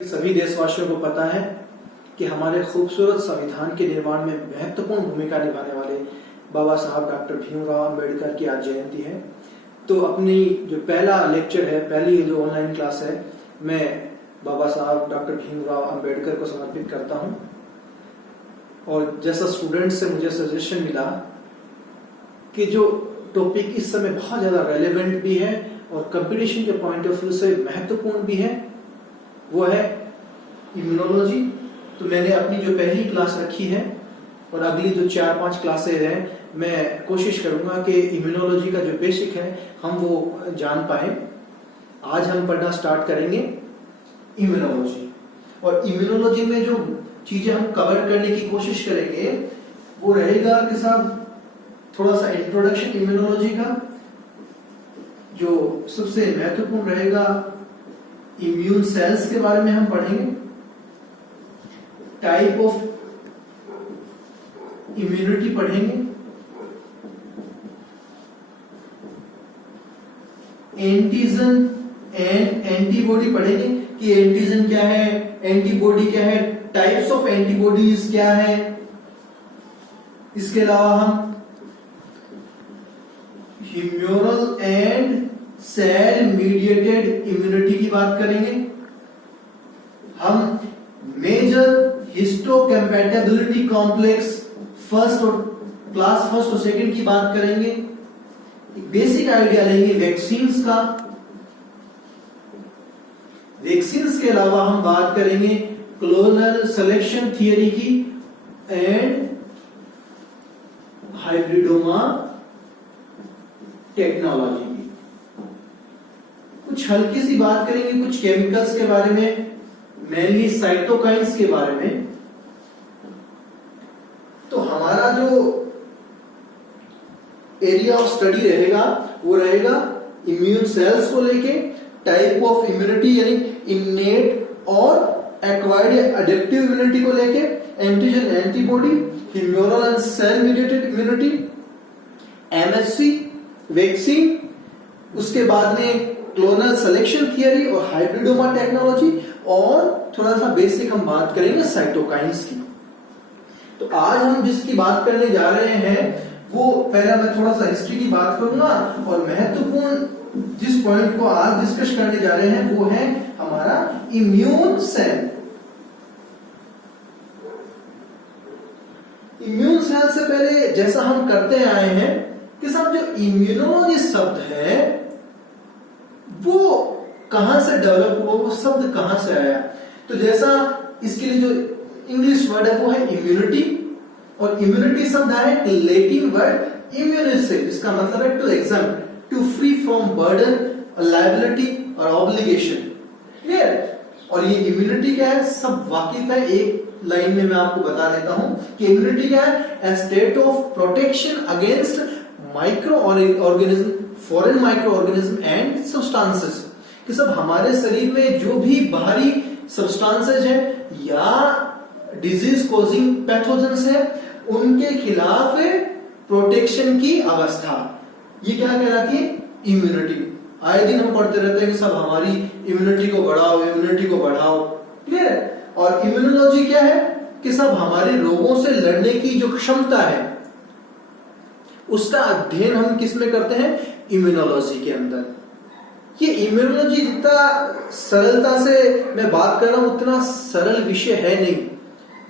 सभी देशवासियों को पता है कि हमारे खूबसूरत संविधान के निर्माण में महत्वपूर्ण भूमिका निभाने वाले बाबा साहब डॉक्टर भीमराव अंबेडकर की आज जयंती है। तो अपनी जो पहला लेक्चर है, पहली जो ऑनलाइन क्लास है, मैं बाबा साहब डॉक्टर भीमराव अंबेडकर को समर्पित करता हूं। और जैसा स्टूडेंट से मुझे सजेशन मिला कि जो टॉपिक इस समय बहुत ज्यादा रेलेवेंट भी है और कंपटीशन के पॉइंट ऑफ व्यू से महत्वपूर्ण भी है, वो है इम्यूनोलॉजी। तो मैंने अपनी जो पहली क्लास रखी है और अगली जो 4-5 क्लासेज हैं, मैं कोशिश करूंगा कि इम्यूनोलॉजी का जो बेसिक है हम वो जान पाए। आज हम पढ़ना स्टार्ट करेंगे इम्यूनोलॉजी। और इम्यूनोलॉजी में जो चीजें हम कवर करने की कोशिश करेंगे वो रहेगा कि साहब थोड़ा सा इंट्रोडक्शन इम्यूनोलॉजी का, जो सबसे महत्वपूर्ण रहेगा इम्यून सेल्स के बारे में हम पढ़ेंगे, टाइप ऑफ इम्यूनिटी पढ़ेंगे, एंटीजन एंड एंटीबॉडी पढ़ेंगे कि एंटीजन क्या है, एंटीबॉडी क्या है, टाइप्स ऑफ एंटीबॉडीज क्या है। इसके अलावा हम humoral and cell mediated immunity की बात करेंगे। हम मेजर हिस्टोकैम्पैटिबिलिटी कॉम्प्लेक्स फर्स्ट और सेकंड की बात करेंगे। बेसिक आइडिया लेंगे वैक्सीन्स का। वैक्सीन्स के अलावा हम बात करेंगे क्लोनल सिलेक्शन थियरी की एंड हाइब्रिडोमा टेक्नोलॉजी की। कुछ हल्की सी बात करेंगे कुछ केमिकल्स के बारे में, मेनली साइटोकाइंस के बारे में। तो हमारा जो एरिया ऑफ स्टडी रहेगा वो रहेगा इम्यून सेल्स को लेके, टाइप ऑफ इम्यूनिटी यानी इनेट और एक्वायर्ड एडेप्टिव इम्यूनिटी को लेके, antigen antibody, humoral and cell mediated immunity, MHC, vaccine, उसके बाद में क्लोनल सिलेक्शन थियरी और हाइब्रिडोमा टेक्नोलॉजी, और थोड़ा सा बेसिक हम बात करेंगे साइटोकाइंस की। तो आज हम जिसकी बात करने जा रहे हैं वो पहला मैं थोड़ा सा हिस्ट्री की बात करूंगा और महत्वपूर्ण जिस पॉइंट को आज डिस्कस करने जा रहे हैं वो है हमारा इम्यून सेल। इम्यून सेल से पहले जैसा हम करते आए हैं कि सब जो इम्यूनोलॉजी शब्द है वो कहां से डेवलप हुआ, वो शब्द कहां से आया। तो जैसा इसके लिए जो इंग्लिश वर्ड है वो है इम्यूनिटी, और इम्यूनिटी शब्द है लैटिन वर्ड इम्यूनिस से, इसका मतलब है to exam, to free from burden, liability और ऑब्लिगेशन। क्लियर? और ये इम्यूनिटी क्या है सब वाकिफ है। एक लाइन में मैं आपको बता देता हूं कि इम्यूनिटी क्या है, a state of protection against micro organism, foreign micro organism and substances, कि सब हमारे शरीर में जो भी बाहरी सब्सटेंसेस है या डिजीज कॉजिंग पैथोजेंस है उनके खिलाफ प्रोटेक्शन की अवस्था, ये क्या कहलाती है, इम्यूनिटी। आए दिन हम पढ़ते रहते हैं कि सब हमारी इम्यूनिटी को बढ़ाओ, इम्यूनिटी को बढ़ाओ। क्लियर? और इम्यूनोलॉजी क्या है कि सब हमारे रोगों से लड़ने की जो क्षमता है उसका अध्ययन हम किस में करते हैं, इम्यूनोलॉजी के अंदर। ये इम्यूनोलॉजी जितना सरलता से मैं बात कर रहा हूं उतना सरल विषय है नहीं।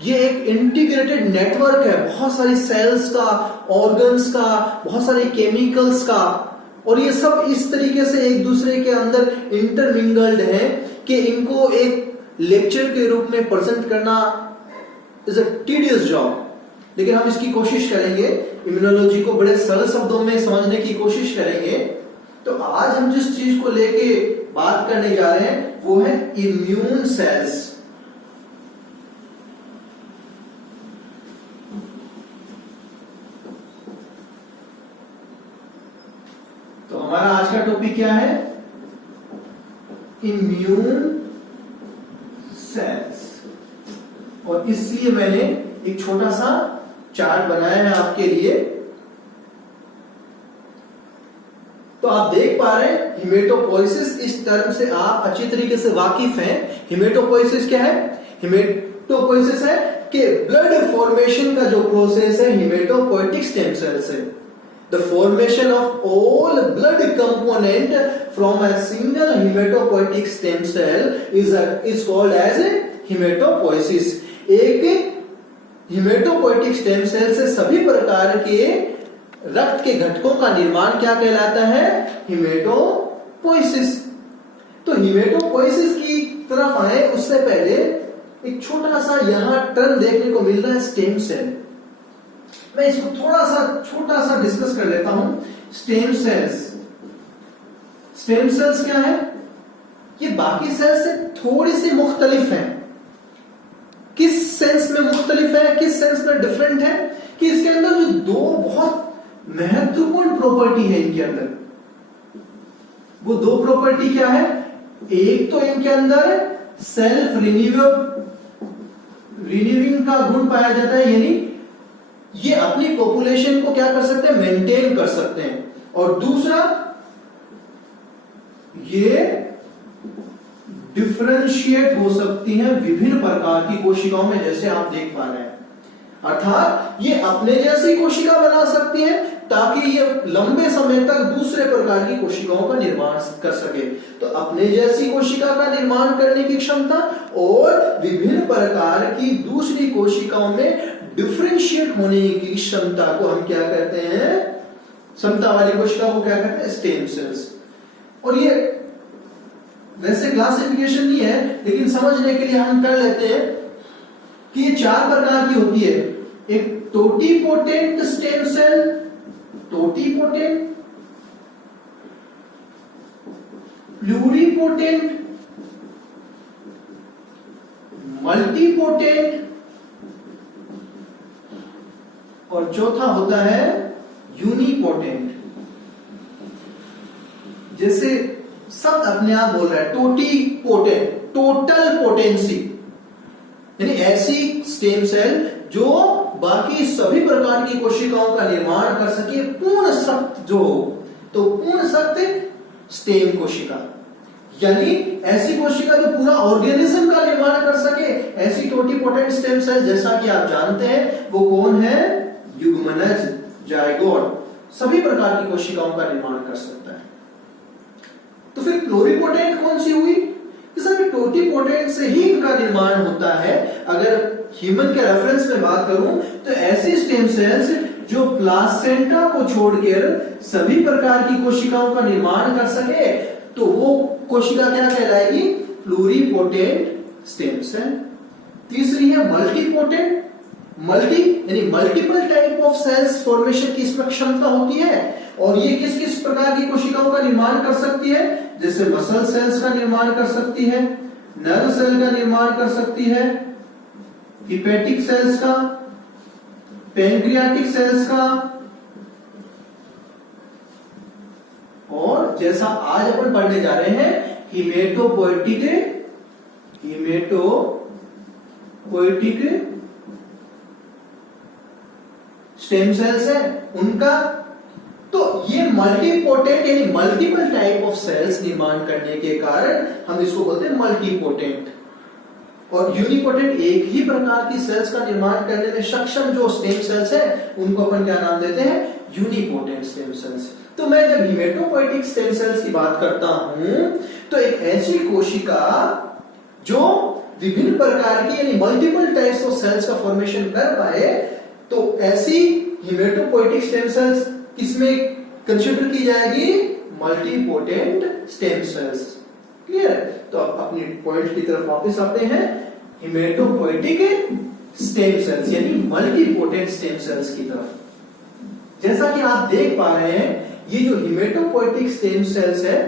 ये एक इंटीग्रेटेड नेटवर्क है बहुत सारी सेल्स का, ऑर्गन्स का, बहुत सारे केमिकल्स का, और ये सब इस तरीके से एक दूसरे के अंदर इंटरमिंगल्ड है कि इनको एक लेक्चर के रूप में प्रेजेंट करना इज अ टीडियस जॉब। लेकिन हम इसकी कोशिश करेंगे, इम्यूनोलॉजी को बड़े सरल शब्दों में समझने की कोशिश करेंगे। तो आज हम जिस चीज को लेके बात करने जा रहे हैं वो है इम्यून सेल्स। तो हमारा आज का टॉपिक क्या है, इम्यून सेल्स। और इसलिए मैंने एक छोटा सा चार्ट बनाया है आपके लिए। तो तो आप देख पा रहे हैं हिमेटोपोइसिस, इस टर्म से आप अच्छी तरीके से वाकिफ हैं। हिमेटोपोइसिस क्या है? हिमेटोपोइसिस है कि ब्लड फॉर्मेशन का जो प्रोसेस है हिमेटोपोइटिक स्टेम सेल से। The formation of all blood component from a single hematopoietic stem cell is called as a hematopoiesis। एक हिमेटोपोइटिक स्टेम सेल से सभी प्रकार के रक्त के घटकों का निर्माण क्या कहलाता है? हिमेटोपोइसिस। तो हिमेटोपोइसिस की तरफ आए उससे पहले एक छोटा सा यहां टर्म देखने को मिल रहा है, स्टेम सेल। मैं इसको थोड़ा सा छोटा सा डिस्कस कर लेता हूं। स्टेम सेल्स, स्टेम सेल्स क्या है? ये बाकी सेल्स से थोड़ी सी मुख्तलिफ है। किस सेंस में मुख्तलिफ है, किस सेंस में डिफरेंट है? कि इसके अंदर जो दो बहुत महत्वपूर्ण प्रॉपर्टी है इनके अंदर, वो दो प्रॉपर्टी क्या है? एक तो इनके अंदर सेल्फ रिन्यूइंग का गुण पाया जाता है, यानी ये अपनी पॉपुलेशन को क्या कर सकते हैं? मेंटेन कर सकते हैं। और दूसरा, ये डिफरेंशिएट हो सकती हैं विभिन्न प्रकार की कोशिकाओं में, जैसे आप देख पा रहे हैं। अर्थात ये अपने जैसी कोशिका बना सकती हैं ताकि ये लंबे समय तक दूसरे प्रकार की कोशिकाओं का निर्माण कर सके। तो अपने जैसी कोशिका का निर्माण करने की क्षमता और विभिन्न प्रकार की दूसरी कोशिकाओं में डिफरेंशिएट होने की क्षमता को हम क्या कहते हैं? क्षमता वाली कोशिका को क्या कहते हैं? Stem cells. और ये वैसे क्लासिफिकेशन नहीं है, लेकिन समझने के लिए हम कर लेते हैं कि ये चार प्रकार की होती है। एक totipotent stem cell, totipotent, pluripotent, multipotent, और चौथा होता है यूनिपोटेंट। जैसे शब्द अपने आप बोल रहा है, टोटीपोटेंट, टोटल पोटेंसी, यानी ऐसी स्टेम सेल जो बाकी सभी प्रकार की कोशिकाओं का निर्माण कर सके, पूर्ण शक्त जो हो। तो पूर्ण शक्त स्टेम कोशिका, यानी ऐसी कोशिका जो पूरा ऑर्गेनिज्म का निर्माण कर सके, ऐसी टोटीपोटेंट स्टेम सेल जैसा कि आप जानते हैं वो कौन है? युग्मनज, जायगोट, सभी प्रकार की कोशिकाओं का निर्माण कर सकता है। तो फिर प्लूरीपोटेंट कौन सी हुई? टोटीपोटेंट से ही इनका निर्माण होता है। अगर ह्यूमन के रेफरेंस में बात करूं तो ऐसी स्टेम सेल्स जो प्लासेंटा को छोड़कर सभी प्रकार की कोशिकाओं का निर्माण कर सके, तो वो कोशिका क्या कहलाएगी? Pluripotent stem cell. तीसरी है मल्टीपोटेंट, मल्टी यानी multiple type of cells formation की इसमें क्षमता होती है। और ये किस किस प्रकार की कोशिकाओं का निर्माण कर सकती है? जैसे मसल सेल्स का निर्माण कर सकती है, नर्व सेल का निर्माण कर सकती है, हिपेटिक सेल्स का, पैंक्रियाटिक सेल्स का, और जैसा आज अपन पढ़ने जा रहे हैं हिमेटोपोइटिक स्टेम सेल्स है उनका। तो ये मल्टीपोटेंट यानी मल्टीपल टाइप ऑफ सेल्स निर्माण करने के कारण हम इसको बोलते हैं मल्टीपोटेंट। और यूनिपोटेंट एक ही प्रकार की सेल्स का निर्माण करने में सक्षम जो स्टेम सेल्स है उनको अपन क्या नाम देते हैं? Unipotent stem cells. तो मैं जब हिमेटोपोइटिक स्टेम सेल्स की बात करता हूं तो एक ऐसी कोशिका जो विभिन्न प्रकार की यानी मल्टीपल टाइप्स ऑफ सेल्स का फॉर्मेशन कर पाए, तो ऐसी हिमेटोपोइटिक स्टेम सेल्स किसमें कंसीडर की जाएगी? Multipotent stem cells. क्लियर है? तो अब अपनी पॉइंट की तरफ वापस आते हैं। हिमेटोपोइटिक स्टेम सेल्स यानी मल्टीपोटेंट स्टेम सेल्स की तरफ। जैसा कि आप देख पा रहे हैं, ये जो हिमेटोपोइटिक स्टेम सेल्स है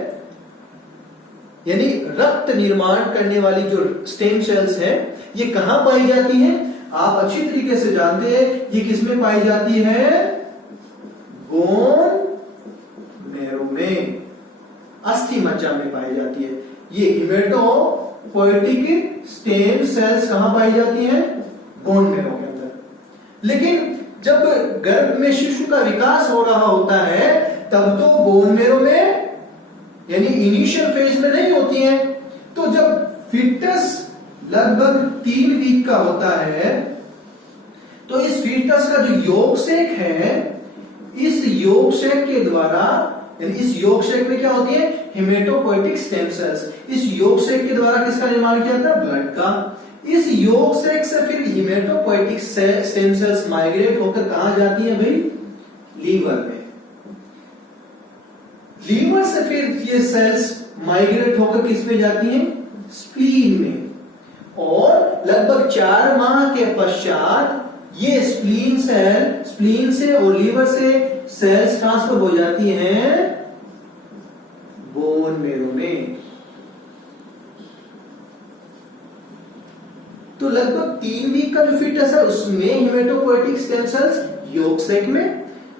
यानी रक्त निर्माण करने वाली जो स्टेम सेल्स है, ये कहां पाई जाती है? आप अच्छी तरीके से जानते हैं ये किसमें पाई जाती है? बोन मैरो में, अस्थि मज्जा में पाई जाती है। ये हिमेटोपोइटिक स्टेम सेल्स कहां पाई जाती हैं? बोन मैरो के अंदर। लेकिन जब गर्भ में शिशु का विकास हो रहा होता है तब तो बोन मेरो में यानी इनिशियल फेज में नहीं होती हैं। तो जब फीटस लगभग 3 वीक का होता है तो इस फीटस का जो योगसेक है, इस योगसेक के द्वारा, इस योगसेक में क्या होती है, हेमेटोपोएटिक स्टेम सेल्स। इस योगसेक के द्वारा किसका निर्माण किया था, ब्लड का। इस योगसेक से फिर हेमेटोपोएटिक स्टेम सेल्स माइग्रेट होकर कहां जाती है भाई, लीवर में। लीवर से फिर ये सेल्स माइग्रेट होकर किस में जाती हैं, स्प्लीन में। और लगभग 4 माह के पश्चात ये स्प्लीन से और लीवर से सेल्स ट्रांसफर हो जाती हैं बोन मेरो में। तो लगभग 3 वीक का जो फीटस है उसमें हेमेटोपोएटिक स्टेम सेल्स योगसेक में।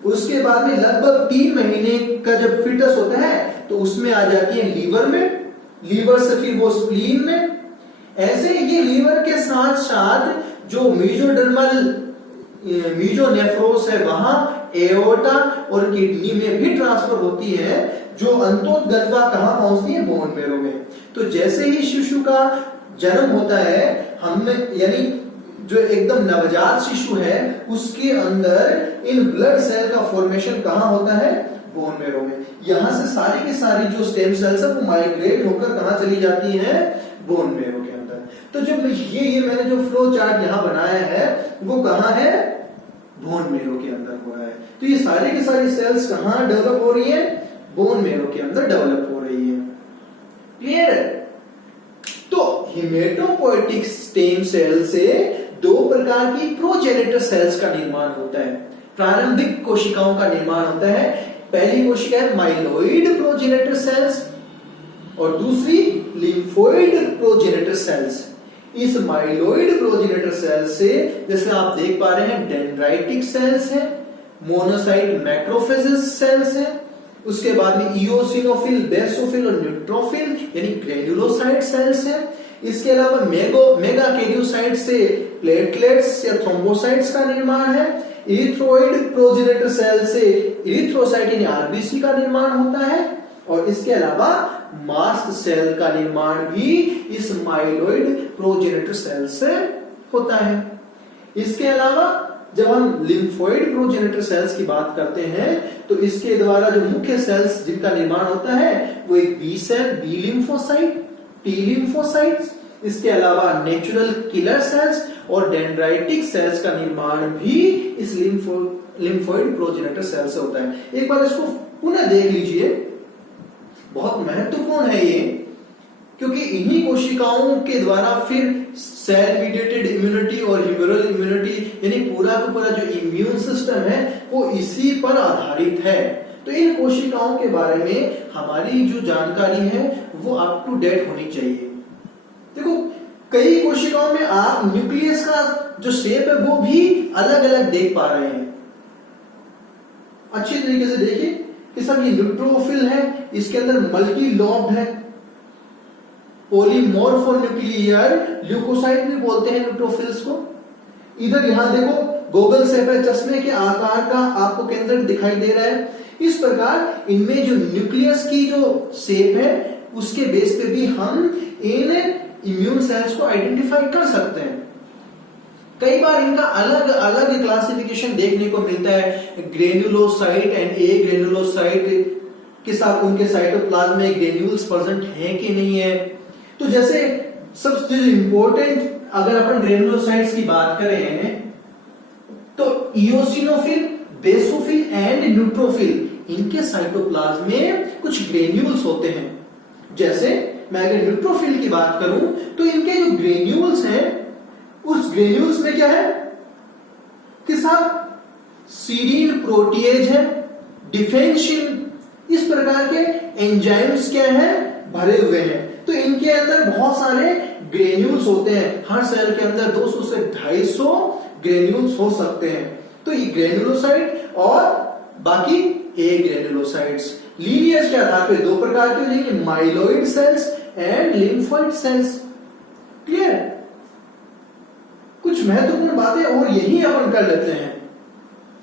उसके बाद में लगभग 3 महीने का जब फीटस होता है तो उसमें आ जाती है लीवर में, लीवर से फिर वो स्प्लीन में। ऐसे ये लीवर के साथ साथ जो मीजोनेफ्रोस है वहां एओर्टा और किडनी में भी ट्रांसफर होती है, जो अंतोगत्वा कहां पहुंचती है, बोन मेरो में। तो जैसे ही शिशु का जन्म होता है, हमें यानी जो एकदम नवजात शिशु है उसके अंदर इन ब्लड सेल का फॉर्मेशन कहां होता है, बोन मेरो में। यहां से सारी की सारी जो स्टेम सेल्स है वो माइग्रेट होकर कहां चली जाती हैं, बोन मेरो के अंदर। तो जब ये मैंने जो फ्लो चार्ट यहां बनाया है वो कहां है, बोन मेरो के अंदर हो रहा है। तो ये सारी की सारी सेल्स कहां डेवलप हो रही है, बोन मेरो के अंदर डेवलप हो रही है। क्लियर है? तो हेमेटोपोएटिक स्टेम सेल से 2 प्रकार की प्रोजेनिटर सेल्स का निर्माण होता है। प्रारंभिक कोशिकाओं का निर्माण होता है। पहली कोशिका है माइलोइड प्रोजेनिटर सेल्स और दूसरी लिम्फोइड प्रोजेनिटर सेल्स। इस माइलोइड प्रोजेनिटर सेल्स से जैसे आप देख पा रहे हैं डेंड्राइटिक सेल्स है, मोनोसाइट मैक्रोफेजेस सेल्स है, उसके बाद में इओसिनोफिल, बेसोफिल और न्यूट्रोफिल यानी ग्रेन्युलोसाइट सेल्स है। इसके अलावा मेगाकैरियोसाइट से प्लेटलेट्स या थ्रोम्बोसाइट्स का निर्माण है। इरिथ्रोइड प्रोजेनिटर सेल से इरिथ्रोसाइट यानी आरबीसी का निर्माण होता है। और इसके अलावा मास्ट सेल का निर्माण भी इस माइलोइड प्रोजेनिटर सेल से होता है। इसके अलावा जब हम लिम्फोइड प्रोजेनिटर सेल्स की बात करते हैं तो इसके द्वारा जो मुख्य सेल्स जिनका निर्माण होता है वो एक B cell, B lymphocyte, T lymphocytes, इसके अलावा नेचुरल किलर सेल्स और डेंड्राइटिक सेल्स का निर्माण भी इस लिम्फोइड प्रोजेनिटर सेल से होता है। एक बार इसको पुनः देख लीजिए, बहुत महत्वपूर्ण है ये, क्योंकि इन्हीं कोशिकाओं के द्वारा फिर सेल मीडिएटेड इम्यूनिटी और ह्यूमरल इम्यूनिटी यानी पूरा का पूरा जो इम्यून सिस्टम है वो इसी पर आधारित है। तो इन कोशिकाओं के बारे में हमारी जो जानकारी है वो अप टू डेट होनी चाहिए। देखो कई कोशिकाओं में आप न्यूक्लियस का जो शेप है वो भी अलग अलग देख पा रहे हैं। अच्छी तरीके से देखिए कि सब ये न्यूट्रोफिल है, इसके अंदर मल्टी लॉब्ड है, पॉलीमॉर्फोन्यूक्लियर ल्यूकोसाइट भी बोलते हैं न्यूट्रोफिल्स को। इधर यहां देखो गोगल शेप है, चश्मे के आकार का आपको केंद्र दिखाई दे रहा है। इस प्रकार इनमें जो न्यूक्लियस की जो शेप है उसके बेस पे भी हम इन इम्यून सेल्स को आइडेंटिफाई कर सकते हैं। कई बार इनका अलग अलग क्लासिफिकेशन देखने को मिलता है, ग्रेन्युलोसाइट एंड ए ग्रेन्युलोसाइट के साथ उनके साइटोप्लाज्म में ग्रेन्यूल्स प्रेजेंट है कि नहीं है। तो जैसे सबसे इंपॉर्टेंट अगर अपन ग्रेन्युलोसाइट्स की बात करें तो इओसिनोफिल, बेसोफिल एंड न्यूट्रोफिल इनके साइटोप्लाज्म में कुछ ग्रेन्यूल्स होते हैं। जैसे मैं अगर न्यूट्रोफिल की बात करूं तो इनके जो ग्रेन्यूल्स हैं उस ग्रेन्यूल्स में क्या है कि साहब सीरीन प्रोटीएज है, डिफेंशिन, इस प्रकार के एंजाइम्स क्या है भरे हुए हैं। तो इनके अंदर बहुत सारे ग्रेन्यूल्स होते हैं। हर सेल के अंदर 200 से 250 ग्रेन्यूल्स हो सकते हैं। तो ये ग्रेन्युलोसाइट और बाकी ए ग्रेन्युलोसाइट्स लीनियज के आधार पे 2 प्रकार के हो जाएंगे, myeloid cells and lymphoid cells. Clear? कुछ महत्वपूर्ण बातें और यही अपन कर लेते हैं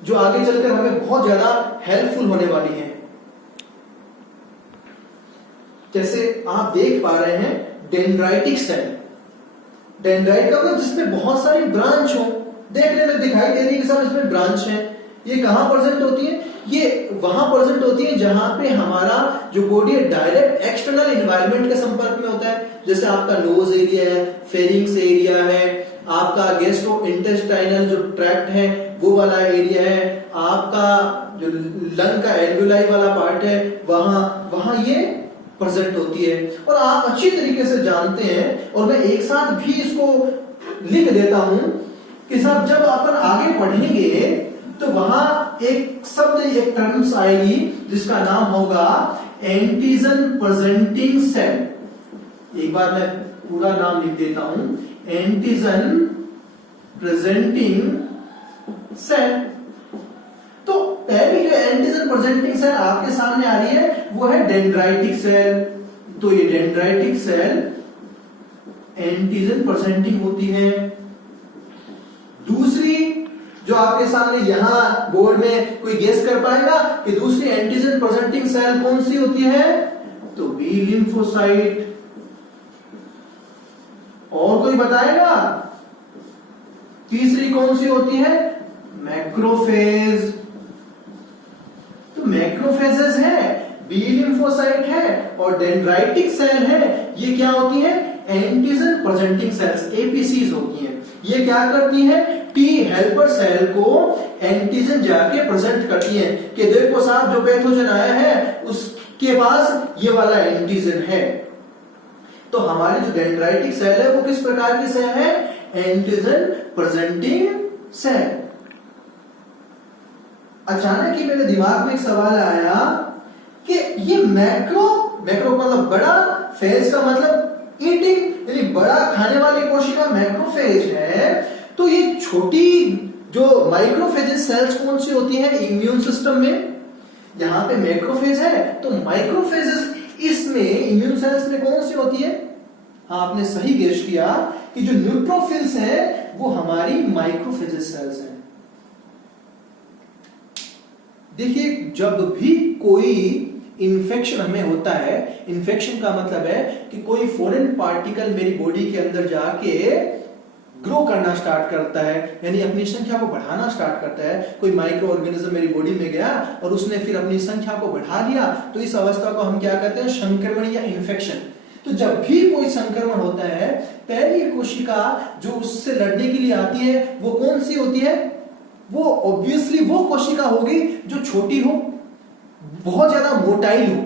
जो आगे चलकर हमें बहुत ज्यादा हेल्पफुल होने वाली हैं। जैसे आप देख पा रहे हैं डेंड्राइटिक सेल, डेंड्राइट का मतलब जिसमें बहुत सारी ब्रांच हो, देखने में दिखाई दे रही है कि सब इसमें ब्रांच है। ये कहां प्रेजेंट होती है? ये वहां प्रेजेंट होती है जहां पे हमारा जो बॉडी है डायरेक्ट एक्सटर्नल एनवायरनमेंट के संपर्क में होता है। जैसे आपका नोज एरिया है, फेरिंग्स एरिया है, आपका गैस्ट्रो इंटेस्टाइनल जो ट्रैक्ट है वो वाला एरिया है, आपका जो लंग का एल्वेलाई वाला पार्ट है वहां ये प्रेजेंट होती है। और आप अच्छी तरीके से जानते हैं, और मैं एक साथ भी इसको लिख देता हूं कि साहब जब अपन आगे बढ़ेंगे तो वहां एक शब्द, एक टर्म्स आएगी जिसका नाम होगा एंटीजन प्रेजेंटिंग सेल। एक बार मैं पूरा नाम लिख देता हूं, एंटीजन प्रेजेंटिंग सेल। तो पहली जो एंटीजन प्रेजेंटिंग सेल आपके सामने आ रही है वो है डेंड्राइटिक सेल। तो ये डेंड्राइटिक सेल एंटीजन प्रेजेंटिंग होती है। दूसरी जो आपके सामने यहां बोर्ड में कोई गेस कर पाएगा कि दूसरी एंटीजन प्रेजेंटिंग सेल कौन सी होती है? तो बी लिम्फोसाइट। और कोई बताएगा? तीसरी कौन सी होती है? मैक्रोफेज। तो मैक्रोफेजेस है, बी लिम्फोसाइट है और डेंड्राइटिक सेल है। ये क्या होती है? एंटीजन प्रेजेंटिंग सेल्स, एपीसीज होती हैं। ये क्या करती हैं? टी हेल्पर सेल को एंटीजन जाके प्रेजेंट करती है कि देखो साहब जो पैथोजन आया है उसके पास ये वाला एंटीजन है। तो हमारी जो डेंड्राइटिक सेल है वो किस प्रकार की सेल है? Antigen presenting cell. अचानक ही मेरे दिमाग में एक सवाल आया कि ये मैक्रो मतलब बड़ा, फेज का मतलब ईटिंग यानी बड़ा खाने वाली कोशिका मैक्रोफेज है। तो ये छोटी जो माइक्रोफेजेस सेल्स कौन सी होती है इम्यून सिस्टम में? यहां पे मैक्रोफेज है, तो माइक्रोफेजेस इसमें इम्यून सेल्स में कौन सी होती है? आपने सही गेस किया कि जो न्यूट्रोफिल्स है वो हमारी माइक्रोफेजेस सेल्स हैं। देखिए जब भी कोई इन्फेक्शन हमें होता है, इन्फेक्शन का मतलब है कि कोई फॉरेन पार्टिकल मेरी बॉडी के अंदर जाके ग्रो करना स्टार्ट करता है, यानी अपनी संख्या को बढ़ाना स्टार्ट करता है। कोई माइक्रो ऑर्गेनिज्म मेरी बॉडी में गया और उसने फिर अपनी संख्या को बढ़ा लिया, तो इस अवस्था को हम क्या कहते हैं? संक्रमण या इन्फेक्शन। तो जब भी कोई संक्रमण होता है, पहली कोशिका जो उससे लड़ने के लिए आती है वो कौन सी होती है? वो ऑब्वियसली वो कोशिका होगी जो छोटी हो, बहुत ज्यादा मोटाइल हो।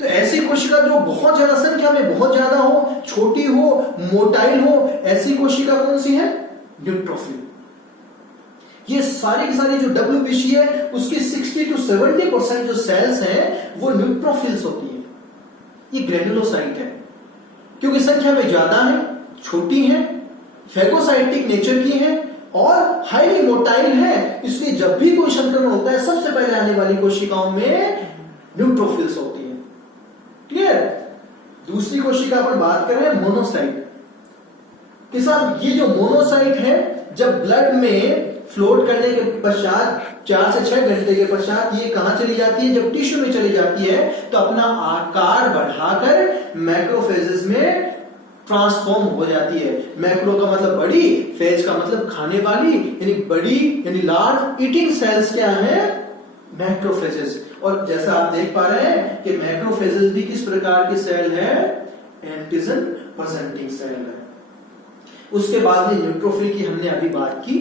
तो ऐसी कोशिका जो बहुत ज्यादा संख्या में बहुत ज्यादा हो, छोटी हो, मोटाइल हो, ऐसी कोशिका कौन सी है? न्यूट्रोफिल। ये सारी की सारी जो डब्ल्यूबीसी है उसकी 60 to 70% जो सेल्स हैं वो न्यूट्रोफिल्स होती हैं। ये ग्रेनुलोसाइट है क्योंकि संख्या में ज्यादा है, छोटी है, फेगोसाइटिक नेचर की है और हाईली मोटाइल है, इसलिए जब भी कोई संक्रमण होता है सबसे पहले आने वाली कोशिकाओं में न्यूट्रोफिल्स होती है। क्लियर? दूसरी कोशिका पर बात करें मोनोसाइट के साथ। ये जो मोनोसाइट है जब ब्लड में फ्लोट करने के पश्चात 4 से 6 घंटे के पश्चात ये कहां चली जाती है? जब टिश्यू में चली जाती है तो अपना आकार बढ़ाकर मैक्रोफेजेस में ट्रांसफॉर्म हो जाती है। मैक्रो का मतलब बड़ी, फेज का मतलब खाने वाली, यानी बड़ी यानी लार्ज ईटिंग सेल्स क्या है? मैक्रोफेजेस। और जैसा आप देख पा रहे हैं कि मैक्रोफेजेस भी किस प्रकार की सेल है? एंटीजन प्रेजेंटिंग सेल है। उसके बाद में न्यूट्रोफिल की हमने अभी बात की।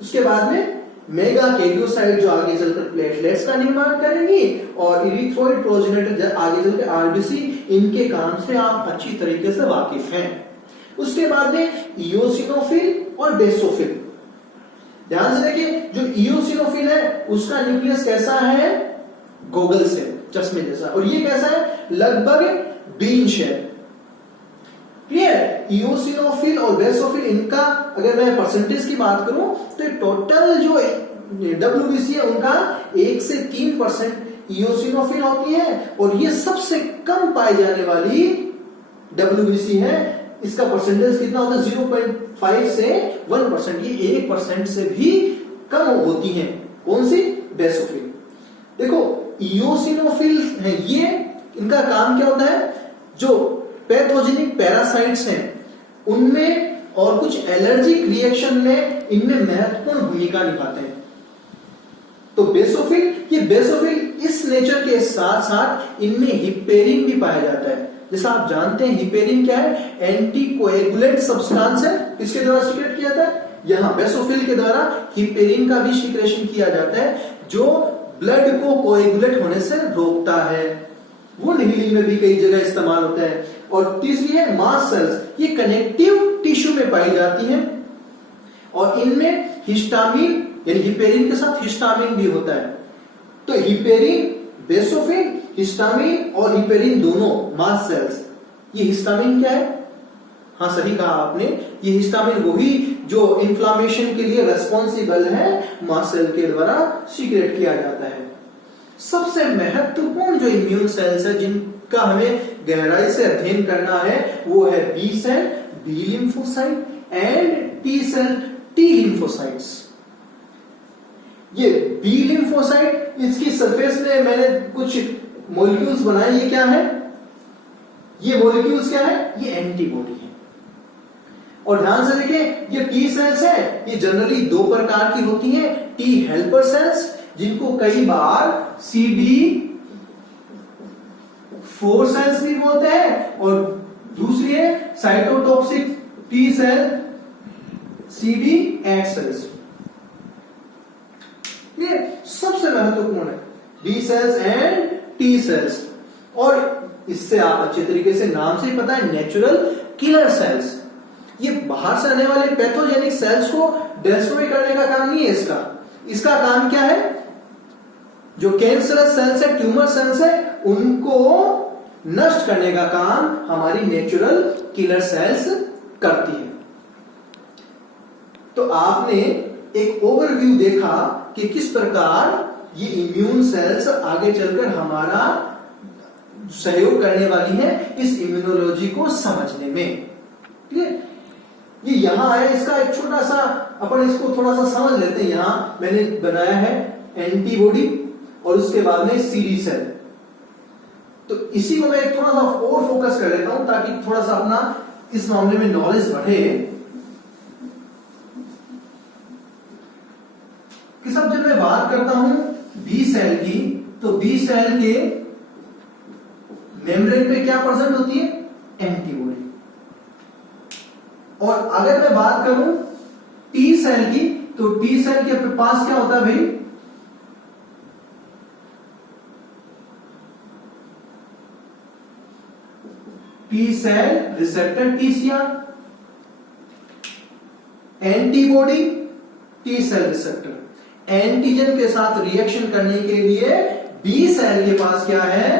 उसके बाद में मेगा कैरियोसाइट जो आगे चलकर प्लेटलेट्स का निर्माण करेंगी और इरिथ्रोइड प्रोजेनेटर आगे चलकर आरबीसी, इनके काम से आप अच्छी तरीके से वाकिफ हैं। उसके बाद में इओसिनोफिल और बेसोफिल। ध्यान से देखिए, जो इओसिनोफिल है उसका न्यूक्लियस कैसा है? गोगल से, चश्मे जैसा, और ये कैसा है? लगभग बीन शेप। क्लियर? इओसिनोफिल और बेसोफिल, इनका अगर मैं परसेंटेज की बात करूं तो टोटल जो डब्ल्यूबीसी है उनका 1 से 3% इओसिनोफिल होती है और ये सबसे कम पाई जाने वाली डब्ल्यूबीसी है। इसका परसेंटेज कितना होता है? 0.5 से 1%। ये 1% से भी कम होती है। कौन सी? बेसोफिल। देखो इओसिनोफिल है ये, इनका काम क्या होता है, जो पैथोजेनिक पैरासाइट्स हैं उनमें और कुछ एलर्जिक रिएक्शन में इनमें महत्वपूर्ण भूमिका निभाते हैं। तो बेसोफिल, ये बेसोफिल इस नेचर के साथ साथ इनमें हिपेरिन भी पाया जाता है। जैसा आप जानते हैं हिपेरिन क्या है, एंटीकोएगुलेंट सब्सटेंस है, इसके द्वारा सीक्रेट किया जाता है। यहाँ बेसोफिल के द्वारा हिपेरिन का भी सीक्रेशन किया जाता है जो ब्लड को कोएगुलेट होने से रोकता है। वो हीलिंग में भी कई जगह इस्तेमाल होता है। और तीसरी है मास्ट सेल्स, ये कनेक्टिव टिश्यू में पाई जाती हैं और इनमें हिस्टामिन यानी हिपेरिन के साथ हिस्टामिन भी होता है। तो हिपेरिन, बेसोफिल, हिस्टामिन और हिपेरिन दोनों मास्ट सेल्स। ये हिस्टामिन क्या है? हाँ सही कहा आपने, ये हिस्टामिन वही जो इन्फ्लामेशन के लिए रेस्पॉन्सिबल है, मास्ट सेल के द्वारा सीक्रेट किया जाता है। सबसे महत्वपूर्ण जो इम्यून सेल्स है जिनका हमें गहराई से अध्ययन करना है वो है B cell, B lymphocyte and T cell, T lymphocytes. ये बी लिम्फोसाइट, इसकी सरफेस में मैंने कुछ मॉलिक्यूल्स बनाए। ये क्या है? ये मॉलिक्यूल्स क्या है? ये एंटीबॉडी है। और ध्यान से देखिए, ये टी सेल्स है, ये जनरली दो प्रकार की होती हैं। टी हेल्पर सेल्स जिनको कई बार CD4 सेल्स भी बोलते हैं, और दूसरी है cytotoxic T cell, CD8 sales. ये सबसे महत्वपूर्ण है, B cells and T cells. और इससे आप अच्छे तरीके से नाम से ही पता है, नेचुरल किलर सेल्स। ये बाहर से आने वाले पैथोजेनिक सेल्स को डिस्ट्रॉय करने का काम नहीं है इसका काम क्या है? जो कैंसरस सेल्स है, ट्यूमर सेल्स है, उनको नष्ट करने का काम हमारी नेचुरल किलर सेल्स करती है। तो आपने एक ओवरव्यू देखा कि किस प्रकार ये इम्यून सेल्स आगे चलकर हमारा सहयोग करने वाली है इस इम्यूनोलॉजी को समझने में। ठीक है, ये यहां है, इसका एक छोटा सा अपन इसको थोड़ा सा समझ लेते हैं। यहां मैंने बनाया है एंटीबॉडी और उसके बाद में सीडी सेल। तो इसी को मैं थोड़ा सा और फोकस कर लेता हूं ताकि थोड़ा सा अपना इस मामले में नॉलेज बढ़े कि सब जब मैं बात करता हूं बी सेल की, तो बी सेल के मेम्ब्रेन पे क्या प्रेजेंट होती है? एंटीबॉडी। और अगर मैं बात करूं टी सेल की, तो टी सेल के पास क्या होता है भाई? T cell receptor TCR, antibody T cell receptor. Antigen के साथ रिएक्शन करने के लिए बी सेल के पास क्या है?